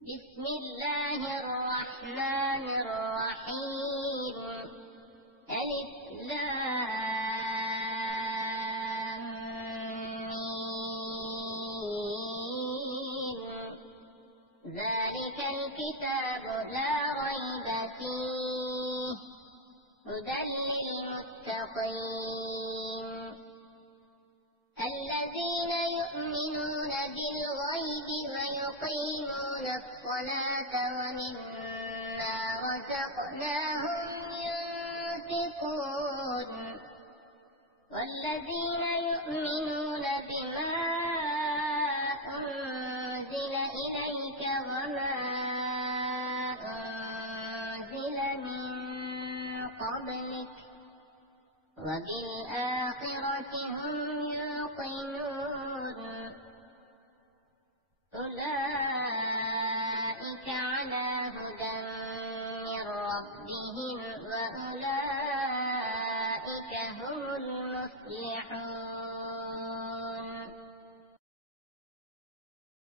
بسم الله الرحمن الرحيم ألف لام ميم ذلك الكتاب لا ريب فيه هدى للمتقين الذين يؤمنون بالغيب ويقيمون الصلاة ومما رزقناهم ينفقون والذين يؤمنون بما أنزل إليك وما أنزل من قبلك وبالآخرة هم يوقنون أولئك على هدى من ربهم وأولئك هم المفلحون.